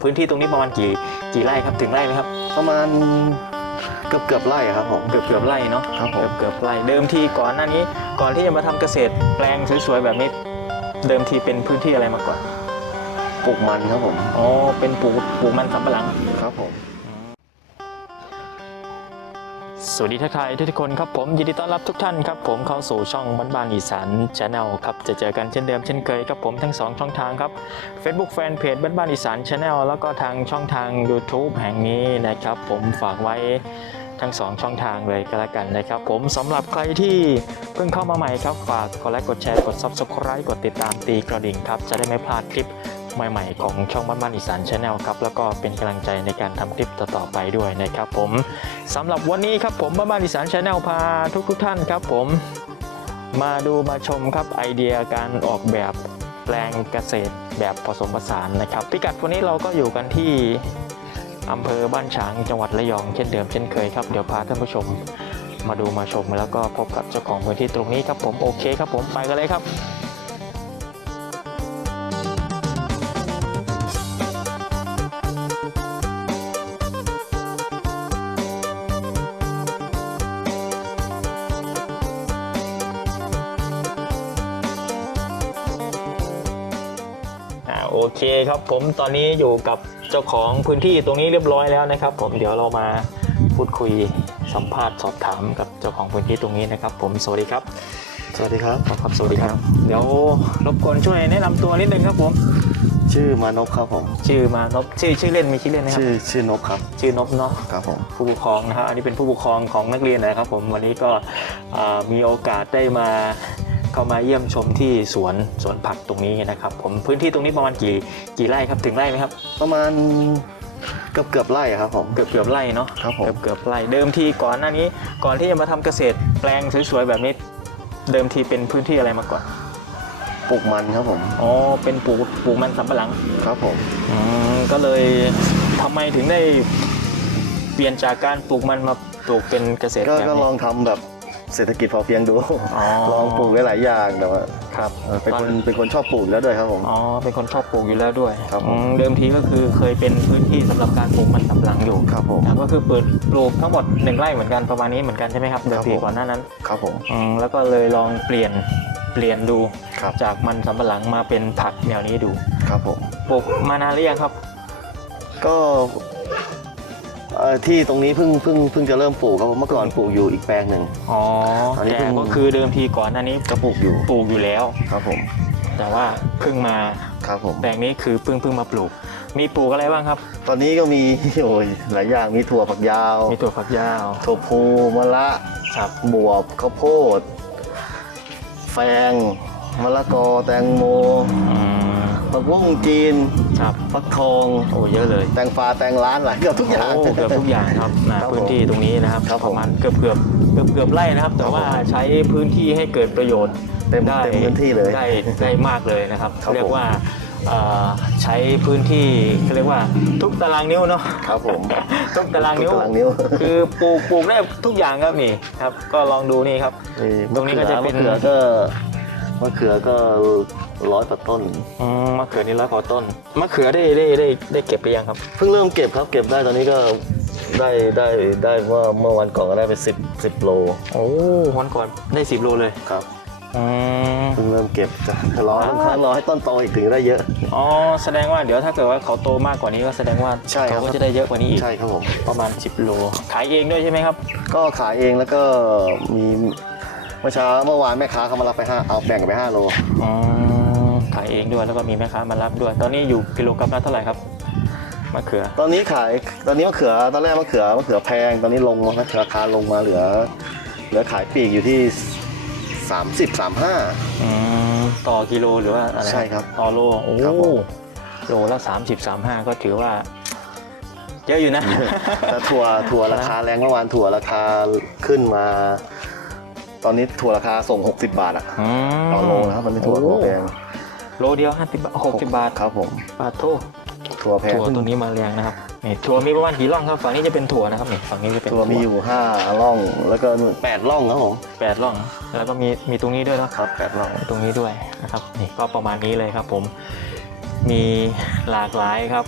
พื้นที่ตรงนี้ประมาณกี่กี่ไร่ครับถึงไร่ไหมครับ ประมาณเกือบเกือบไร่อะครับผมเกือบเกือบไร่เนาะครับผมเกือบเกือบไร่เดิมทีก่อนหน้านี้ ก่อนที่จะมาทำเกษตรแปลงสวยๆแบบนี้ เดิมทีเป็นพื้นที่อะไรมาก่อนปลูกมันครับผมอ๋อเป็นปลูกปลูกมันสำปะหลัง ครับผม สวัสดีทักทายทุกคนครับผมยินดีต้อนรับทุกท่านครับผมเข้าสู่ช่องบ้านบานอีสานชาแนลครับจะเจอกันเช่นเดิมเช่นเคยครับผมทั้งสองช่องทางครับ Facebook Fanpage บ้านบานอีสานชาแนลแล้วก็ทางช่องทาง YouTube แห่งนี้นะครับ ผมฝากไว้ทั้งสองช่องทางเลยก็แล้วกันนะครับ ผมสำหรับใครที่เพิ่งเข้ามาใหม่ครับฝากกดไลค์กดแชร์กด Subscribe กดติดตามตีกระดิ่งครับจะได้ไม่พลาดคลิป ใหม่ๆของช่องบ้านบ้านอีสานชาแนลครับแล้วก็เป็นกำลังใจในการทำคลิปต่อๆไปด้วยนะครับผมสำหรับวันนี้ครับผมบ้านบ้านอีสานชาแนลพาทุกๆท่านครับผมมาดูมาชมครับไอเดียการออกแบบแปลงเกษตรแบบผสมผสานนะครับ พิกัดวันนี้เราก็อยู่กันที่อำเภอบ้านฉางจังหวัดระยองเช่นเดิมเช่นเคยครับเดี๋ยวพาท่านผู้ชมมาดูมาชมแล้วก็พบกับเจ้าของพื้นที่ตรงนี้ครับผมโอเคครับผมไปกันเลยครับ เคครับผมตอนนี้อยู่กับเจ้าของพื้นที่ตรงนี้เรียบร้อยแล้วนะครับ ผมเดี๋ยวเรามาพูดคุยสัมภาษณ์สอบถามกับเจ้าของพื้นที่ตรงนี้นะครับ ผมสวัสดีครับ สวัสดีครับ ครับสวัสดีครับ เดี๋ยวรบกวนช่วยแนะนำตัวนิดนึงครับผม ชื่อมานพครับผม ชื่อมานพชื่อชื่อเล่นมีชื่อเล่นไหมครับชื่อชื่อนพครับ ชื่อนพเนาะ ครับผม ผู้ปกครองนะครับอันนี้เป็นผู้ปกครองของนักเรียนนะครับผมวันนี้ก็อ่ามีโอกาสได้มา เข้ามาเยี่ยมชมที่สวนสวนผักตรงนี้นะครับ ผมพื้นที่ตรงนี้ประมาณกี่กี่ไร่ครับถึงไร่ไหมครับ ประมาณเกือบเกือบไร่อะครับผม เกือบเกือบไร่เนาะครับผม เกือบเกือบไร่เดิมทีก่อนหน้านี้ ก่อนที่จะมาทำเกษตรแปลงสวยๆแบบนี้ เดิมทีเป็นพื้นที่อะไรมาก่อนปลูกมันครับผมอ๋อเป็นปลูกปลูกมันสำปะหลังครับผมอืมก็เลยทำไมถึงได้เปลี่ยนจากการปลูกมันมาปลูกเป็นเกษตรก็แบบก็ลนี้องทำแบบ เศรษฐกิจพอเพียงดู อ๋อ ลองปลูกได้หลายอย่างแต่ว่าครับเออเป็นคนเป็นคนชอบปลูกแล้วด้วยครับผม อ๋อเป็นคนชอบปลูกอยู่แล้วด้วยครับผม อืมเดิมทีก็คือเคยเป็นพื้นที่สำหรับการปลูกมันสำปะหลังอยู่ครับผมครับก็คือเปิดปลูกทั้งหมดหนึ่งไร่เหมือนกันประมาณนี้เหมือนกันใช่ไหมครับเดิมทีครับผม ก่อนหน้านั้นครับผมอืมแล้วก็เลยลองเปลี่ยนเปลี่ยนดูครับจากมันสำปะหลังมาเป็นผักแนวนี้ดูครับผม ปลูกมานานหรือยังครับ ก็ เอ่อที่ตรงนี้เพิ่งเพิ่งเพิ่งจะเริ่มปลูกครับผมเมื่อก่อนปลูกอยู่อีกแปลงหนึ่ง อ๋อตอนนี้แต่เพิ่ง ก็คือเดิมทีก่อนหน้านี้ก็ปลูกอยู่ปลูกอยู่แล้ว ครับผมแต่ว่าเพิ่งมาครับผมแปลงนี้คือเพิ่งเพิ่งมาปลูก มีปลูกอะไรบ้างครับ ตอนนี้ก็มี โอ้ยหลายอย่างมีถั่วฝักยาวมีถั่วฝักยาวถั่วพูมะละครับบวบข้าวโพด แฟงมะละกอแตงโม อืม ผักบุ้งจีนครับฟักทองโอ้เยอะเลยแตงฟ้าแตงร้านหลายเกือบทุกอย่าง โอ้เกือบทุกอย่างครับนะครับพื้นที่ตรงนี้นะครับครับปผมระมาณเกือบเกือบเกือบเกือบไร่นะครับ แต่ว่าใช้พื้นที่ให้เกิดประโยชน์เต็มได้เต็มพื้นที่เลยได้ได้มากเลยนะครับครับเรียกว่าเอ่อใช้พื้นที่เขาเรียกว่าทุกตารางนิ้วเนาะครับผมทุกตารางนิ้วทุกตารางนิ้ว คือปลูกปลูกได้ทุกอย่างครับนี่ครับ ก็ลองดูนี่ครับ ตรงนี้ก็จะเป็น มะเขือก็มะเขือก็ ร้อยกว่าต้นอืมมะเขือนี่ร้อยกว่าต้นมะเขือได้ได้ได้ได้เก็บไปยังครับ เพิ่งเริ่มเก็บครับเก็บได้ตอนนี้ก็ได้ได้ได้เมื่อเมื่อวันก่อนก็ได้ไปสิบสิบโลโอ้วันก่อนได้สิบโลเลยครับอืมเพิ่งเริ่มเก็บจะรออ่าข้างๆรอให้ต้นโตอีกถึงจะได้เยอะ อ๋อแสดงว่าเดี๋ยวถ้าเกิดว่าเขาโตมากกว่านี้ก็แสดงว่าใช่ครับเขาก็จะได้เยอะกว่านี้อีกใช่ครับผมประมาณ 10 โล ขายเองด้วยใช่ไหมครับ ก็ขายเองแล้วก็มีเมื่อเช้าเมื่อวานแม่ค้าเขามารับไปห้าเอาแบ่งกันไปห้าโลอ๋อขาย เองด้วย แล้วก็มีแม่ค้ามารับด้วย ตอนนี้อยู่กิโลกรัมละเท่าไหร่ครับมะเขือ ตอนนี้ขายตอนนี้มะเขือตอนแรกมะเขือมะเขือแพงตอนนี้ลงมะเขือราคาลงมาเหลือ เหลือขายปลีกอยู่ที่ 30 35 อืมต่อกิโลหรือว่าอะไรใช่ครับต่อโลโอ้ครับผม โลละ30 35ก็ถือว่า เยอะอยู่นะ แต่ถั่วถั่วราคาแรงเมื่อวานถั่วราคาขึ้นมา ตอนนี้ถั่วราคาส่ง 60 บาทอะอืมต่อโลนะครับตอนนี้ถั่วถั่วแพง โลเดียว50บาท60บาทครับผมบาทโทถั่วแพงถั่วตัวนี้มาแรงนะครับนี่ถั่วมีประมาณกี่ร่องครับฝั่งนี้จะเป็นถั่วนะครับนี่ฝั่งนี้จะเป็นถั่วมีอยู่5ร่อง แล้วก็นู่น8ร่องครับผมแปดร่อง แล้วก็มีมีตรงนี้ด้วยเนอะครับ8ร่องตรงนี้ด้วยนะครับนี่ก็ประมาณนี้เลยครับ ผมมีหลากหลายครับ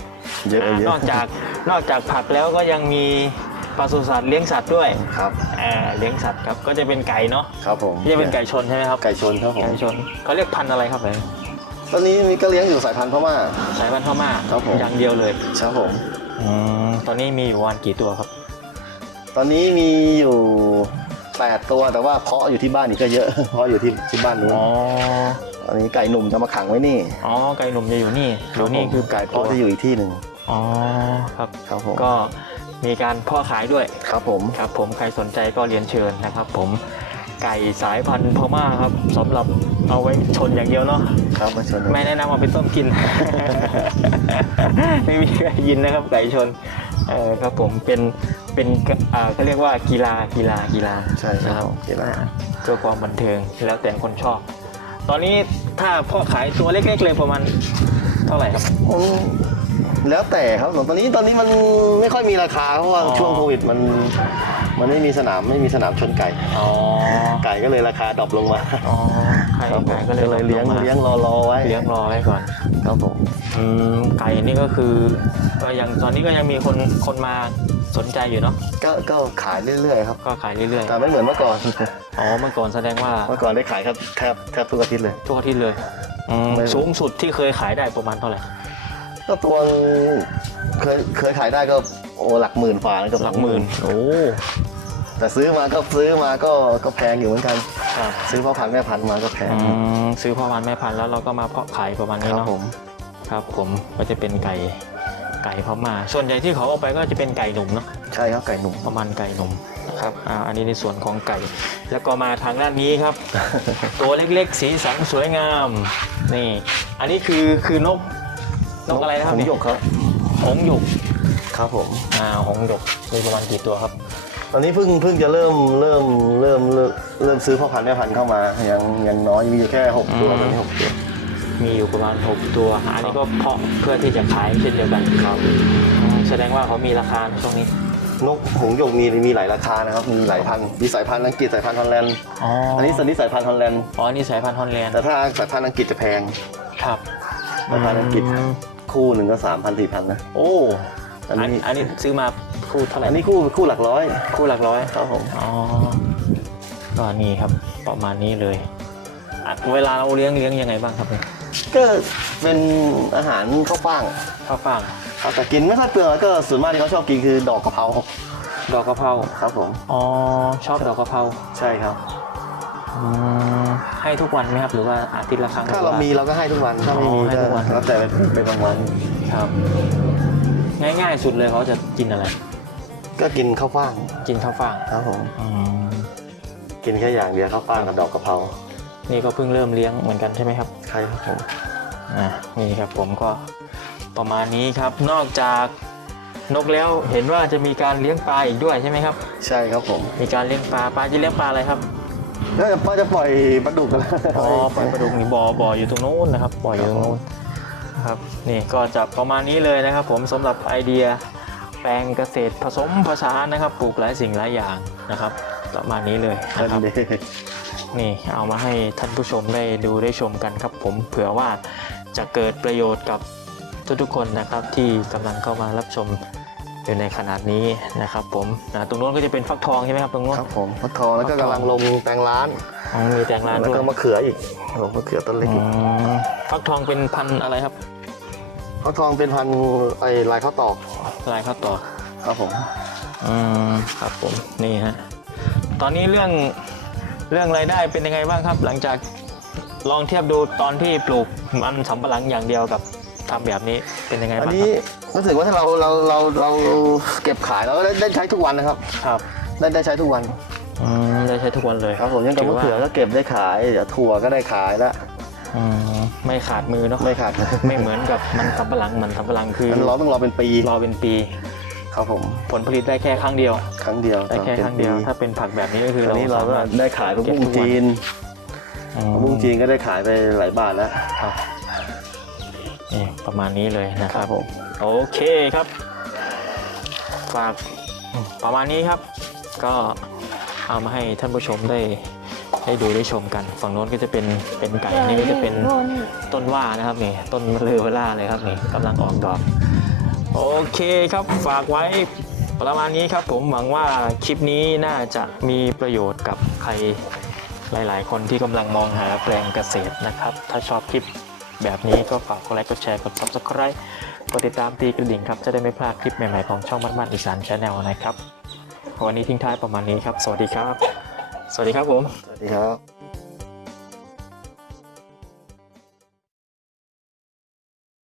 เยอะอ่าเยอะนอกจากนอกจากผักแล้วก็ยังมีปศุสัตว์เลี้ยงสัตว์ด้วยครับอ่าเลี้ยงสัตว์ครับก็จะเป็นไก่เนาะครับผมที่จะเป็นไก่ชนใช่ไหมครับไก่ชนครับผมไก่ชนเขาเรียกพันธุ์อะไรครับเลย ตอนนี้มีก็เลี้ยงอยู่สายพันธุ์พม่า สายพันธุ์พม่าครับผม อย่างเดียวเลยครับผม อืมตอนนี้มีอยู่วันกี่ตัวครับ ตอนนี้มีอยู่แปดตัวแต่ว่าเพาะอยู่ที่บ้านนี่ก็เยอะ เพาะอยู่ที่ที่บ้านนู้นอ๋ออันนี้ไก่หนุ่มจะมาขังไว้นี่อ๋อ ไก่หนุ่มจะอยู่นี่อยู่นี่คือไก่ไก่เพาะจะอยู่อีกที่หนึ่งอ๋อ ครับ ครับผมก็มีการเพ่อขายด้วย ครับผม ครับผมใครสนใจก็เรียนเชิญนะครับผม ไก่สายพันธุ์พม่าครับสำหรับเอาไว้ชนอย่างเดียวเนาะครับมาชนไม่แนะนำเอาไปต้มกิน ไม่มีใครยินนะครับไก่ชนเออครับผมเป็นเป็นอ่าเขาเรียกว่ากีฬากีฬากีฬาใช่ครับผมกีฬาเพื่อความบันเทิงแล้วแต่คนชอบ ตอนนี้ถ้าพ่อขายตัวเล็กๆเลยประมาณเท่าไหร่ครับอืมแล้วแต่ครับตอนนี้ตอนนี้มันไม่ค่อยมีราคาเพราะว่าอ๋อช่วงโควิดมัน มันไม่มีสนามไม่มีสนามชนไก่ อ๋อไก่ก็เลยราคาดรอปลงมาอ๋อไข่ครับผมไก่ก็เลยเลี้ยงลมาเลี้ยงรอรอไว้เลี้ยงรอไว้ก่อนครับผมอืมไก่นี่ก็คือก็ยังตอนนี้ก็ยังมีคนคนมาสนใจอยู่เนาะก็ก็ขายเรื่อยๆครับก็ขายเรื่อยแต่ไม่เหมือนเมื่อก่อนๆอ๋อเมื่อก่อนแสดงว่าเมื่อก่อนได้ขายครับแทบแทบทุกอาทิตย์เลยทุกอาทิตย์เลยอืมไม่สูงสุดที่เคยขายได้ประมาณเท่าไหร่ก็ตัวเคยเคยขายได้ก็ โอ้หลักหมื่นฝ่าแล้วก็หลักหมื่นโอ้แต่ซื้อมาก็ซื้อมาก็ก็แพงอยู่เหมือนกัน ครับซื้อพ่อพันธุ์แม่พันธุ์มาก็แพง อืมซื้อพ่อพันธุ์แม่พันธุ์แล้วเราก็มาเพาะขายประมาณคนี้รับเนาะผม ครับผมก็จะเป็นไก่ไก่พม่าส่วนใหญ่ที่เขาเอาไปก็จะเป็นไก่หนุ่มเนาะใช่ครับไก่หนุ่มประมาณไก่หนุ่มครับอ่าอันนี้ในส่วนของไก่ แล้วก็มาทางด้านนี้ครับ ตัวเล็กๆ สีสันสวยงามนี่ อันนี้คือคือนกนกอะไรนะครับผมนี่หยกครับ หงส์หยก ครับผมอ่าหงส์หยกมีประมาณกี่ตัวครับ ตอนนี้เพิ่งเพิ่งจะเริ่มเริ่มเริ่มเริ่มเริ่มซื้อพ่อพันธุ์แม่พันธุ์เข้ามา ยังยังน้อยมีอยู่แค่หกตัวอืมตอนนี้หกตัว มีอยู่ประมาณ 6 ตัวอันนี้ก็เพาะเพื่อที่จะขายเช่นเดียวกันครับแสดงว่าเขามีราคาช่วงนี้นกหงส์หยกมีมีหลายราคานะครับ มีหลายพันธุ์มีสายพันธุ์อังกฤษสายพันธุ์ฮอลแลนด์อ๋ออัอันนี้ส่วนนี้สายพันธุ์ฮอลแลนด์อ๋ออันนี่สายพันธุ์ฮอลแลนด์แต่ถ้าสายพันธุ์อังกฤษจะแพงครับสายพันธุ์อังกฤษมคู่หนึ่งก็สามพันสี่พันนะ โอ้ อัอันนนี้อันนี้ซื้อมาคู่เท่าไหร่อันนี้คู่คู่หลักร้อย คู่หลักร้อยครับผมอ๋อก็นี่ครับประมาณนี้เลยอะเวลาเราเลี้ยงเลี้ยงยังไงบ้างครับเนี่ยก็เป็นอาหารข้าวฟ่างข้าวฟ่างครับแต่กินไม่ค่อยเปลืองก็ส่วนมากที่เขาชอบกินคือดอกกะเพราดอกกะเพราครับผมอ๋อชอบดอกกะเพราใช่ครับอืมให้ทุกวันไหมครับหรือว่าอาทิตย์ละครั้งถ้าเรามีเราก็ให้ทุกวันถ้าไม่มีอ๋อให้ก็ทุกวันแล้วแต่เป็นเป็นบางวันครับ ง่ายๆ สุดเลยเขาจะกินอะไร ก็กินข้าวฟ่างกินข้าวฟ่างครับผมอืมกินแค่อย่างเดียวข้าวฟ่างกับดอกกะเพรานี่ก็เพิ่งเริ่มเลี้ยงเหมือนกันใช่ไหมครับใช่ครับผมอะนี่ครับผมก็ประมาณนี้ครับ นอกจากนกแล้วเห็นว่าจะมีการเลี้ยงปลาอีกด้วยใช่ไหมครับ ใช่ครับผม มีการเลี้ยงปลาปลาจะเลี้ยงปลาอะไรครับแล้วป้าจะปล่อยปลาดุกกันอ๋อปลาปลาดุกนี่บ่อบ่ออยู่ตรงนู้นนะครับบ่ออยู่ตรงนู้นนะ ครับนี่ก็จะประมาณนี้เลยนะครับ ผมสำหรับไอเดียแปลงเกษตรผสมผสานนะครับปลูกหลายสิ่งหลายอย่างนะครับ ประมาณนี้เลยอันนะครับนี้นี่เอามาให้ท่านผู้ชมได้ดูได้ชมกันครับ ผมเผื่อว่าจะเกิดประโยชน์กับทุกๆคนนะครับที่กำลังเข้ามารับชม อยู่ในขนาดนี้นะครับผมนะตรงนู้นก็จะเป็นฟักทองใช่ไหมครับตรงนู้นครับผมฟักทองแล้วก็กำลังลงแปลงร้านอ๋อมีแตงร้านแล้วด้วยก็มะเขืออีกลงมะเขือต้นเล็กอือีกมฟักทองเป็นพันธุ์อะไรครับ ฟักทองเป็นพันธุ์ไอ้ลายข้าวตอกลายข้าวต่อครับผมอืมครับผมนี่ฮะตอนนี้เรื่องเรื่องรายได้เป็นยังไงบ้างครับ หลังจากลองเทียบดูตอนที่ปลูกมันสำปะหลังอย่างเดียวกับ ทำแบบนี้เป็นยังไงอันบ้างคนี้รับรู้สึกว่าถ้าเราเราเราเราเก็บขายเราก็ได้ได้ใช้ทุกวันนะครับ ครับได้ได้ใช้ทุกวันอืมได้ใช้ทุกวันเลยครับผมยังกับถืมะว่าเขือก็เก็บได้ขายเดี๋ยวถั่วก็ได้ขายแล้วอืมไม่ขาดมือเนาะไม่ขาดไม่เหมือนกับมันสำปะหลังมันสำปะหลังคือมันเราต้องรอเป็นปีรอเป็นปี ครับผมผลผลิตได้แค่ครั้งเดียวครั้งเดียวได้แค่ครั้งเดียว ถ้าเป็นผักแบบนี้ก็คือตอนนี้เราสาก็มารถได้ขายผักบุ้งจีนอืมผักบุ้งจีนก็ได้ขายไปหลายบาทแล้ว ครับนี่ ประมาณนี้เลยนะคครัรับบผมโอเคครับฝากประมาณนี้ครับ ก็เอามาให้ท่านผู้ชมได้ได้ดูได้ชมกัน ฝั่งโน้นก็จะเป็นเป็นไก่นี่ก็จะเป็นต้นว่านะครับนี่ต้นมะเลือเวล่าเลยครับนี่กำลังออกดอกโอเคครับฝากไว้ประมาณนี้ครับ ผมหวังว่าคลิปนี้น่าจะมีประโยชน์กับใครหลาย ๆ คนที่กำลังมองหาแปลงเกษตรนะครับ ถ้าชอบคลิป แบบนี้ก็ฝากกดไลค์กดแชร์กด subscribe กดติดตามตีกระดิ่งครับ จะได้ไม่พลาดคลิปใหม่ๆของช่องบ้านบ้านอีสานชาแนลนะครับวันนี้ทิ้งท้ายประมาณนี้ครับ สวัสดีครับ สวัสดีครับผม สวัสดีครับ